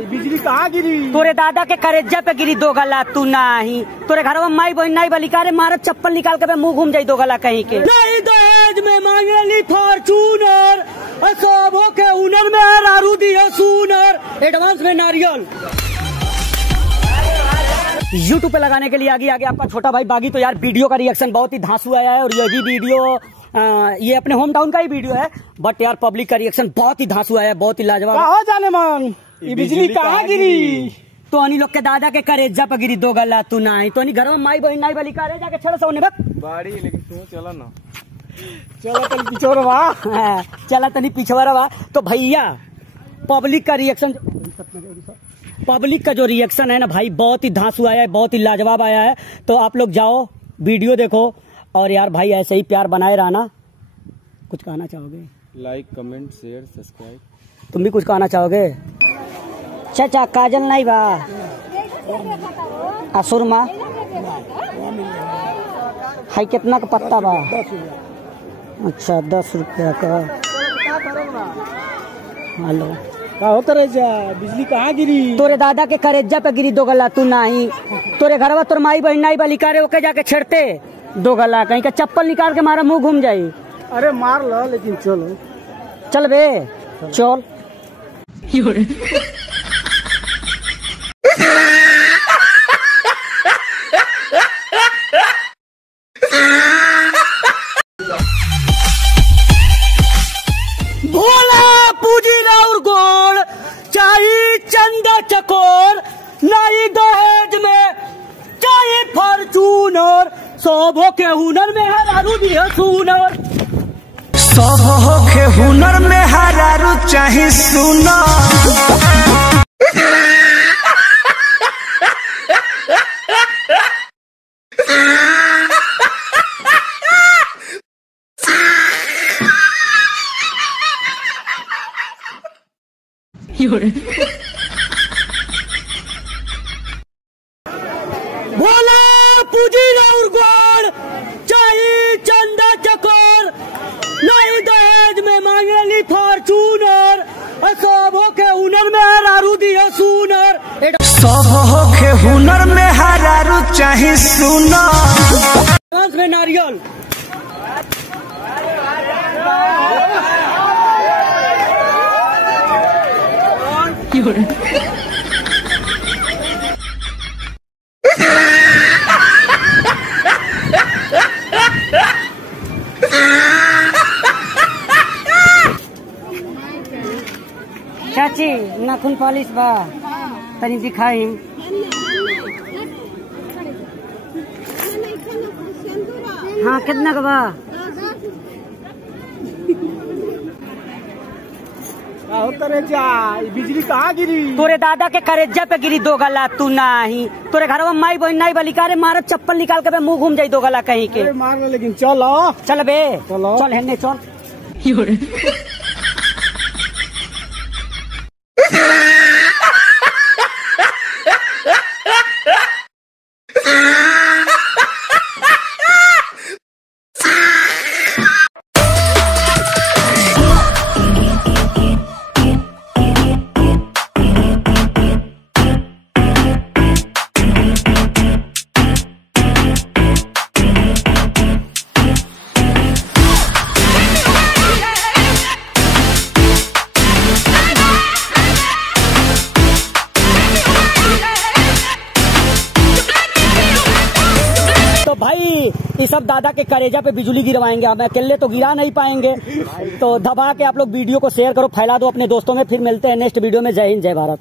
बिजली कहाँ गिरी? तोरे दादा के करेजा पे गिरी दो गला, तू नाही। तोरे घर में माई बहन नहीं बलिका रे, मारत चप्पल निकाल के मुंह घूम जाई दो गला कहीं के। नहीं दहेज में मांगेली फॉर्चूनर, सबों के हुनर में रारू दिया सूनर, एडवांस में नारियल। यूट्यूब पे लगाने के लिए आगे आपका छोटा भाई बागी। तो यार वीडियो का रिएक्शन बहुत ही धांसू आया है, और ये भी वीडियो ये अपने होम टाउन का ही वीडियो है, बट यार पब्लिक का रिएक्शन बहुत ही धांसू आया है, बहुत ही लाजवाब। कहाँ जाने मन, ये बिजली कहाँ गिरी? तो अन्ही लोग के दादा के करेजा पे गिरी दो गला, तू नाही। तो घर में माई बहन नहीं बली करे, जाके छड़ सोने बाड़ी, लेकिन तू चला ना, चला तनी पिछोरवा, चला तनी पिछोरवा। तो भैया पब्लिक का रिएक्शन, पब्लिक का जो रिएक्शन है ना भाई, बहुत ही धांसू आया है, बहुत ही लाजवाब आया है। तो आप लोग जाओ वीडियो देखो, और यार भाई ऐसे ही प्यार बनाए रहना। कुछ कहना चाहोगे? लाइक, कमेंट, शेयर, सब्सक्राइब। तुम भी कुछ कहना चाहोगे? चाचा काजल नहीं बा, असुरमा हाई कितना का पत्ता बा? अच्छा 10 रुपया का। हेलो, बिजली कहाँ गिरी? तोरे दादा के करेजा पे गिरी दो गला, तू नाही। तोरे घरवा तोर माई बहन नहीं बलिका रे, ओके जाके छेड़ते दो गला कहीं का चप्पल निकाल के मारा मुंह घूम जाई। अरे मार लो, लेकिन चलो चल बे चल। भोला पूजी राउर गोड़ चाहिए चंदा चकोर, नहीं दहेज में चाहिए फॉर्चूनर, सबों के हुनर में हरारू दिया सूनर, सबों के हुनर में हरारू चाहिए सूनर। भोला पूजी राउर गोड़ चाहिए चंदा चकोर, नहीं दहेज में मांगेली फॉर्चूनर, सबों के हुनर में हरारू दिया सूनर, सबों के हुनर में हरारू चाहिए सूनर, एडवांस में नारियल। चाची नाखून पॉलिश बा, तनी दिखाई। हाँ कितना का बा? बिजली कहाँ गिरी? तोरे दादा के करेजा पे गिरी दो गला, तू नाही। तोरे घर में माई बहन नहीं बलिका रे, मारत चप्पल निकाल के मुंह घूम जाई दो गला कहीं के। मार लो, लेकिन चलो चल बे चलो, चल हेने चल। भाई ये सब दादा के करेजा पे बिजली गिरवाएंगे, हम अकेले तो गिरा नहीं पाएंगे। तो दबा के आप लोग वीडियो को शेयर करो, फैला दो अपने दोस्तों में। फिर मिलते हैं नेक्स्ट वीडियो में। जय हिंद, जय भारत।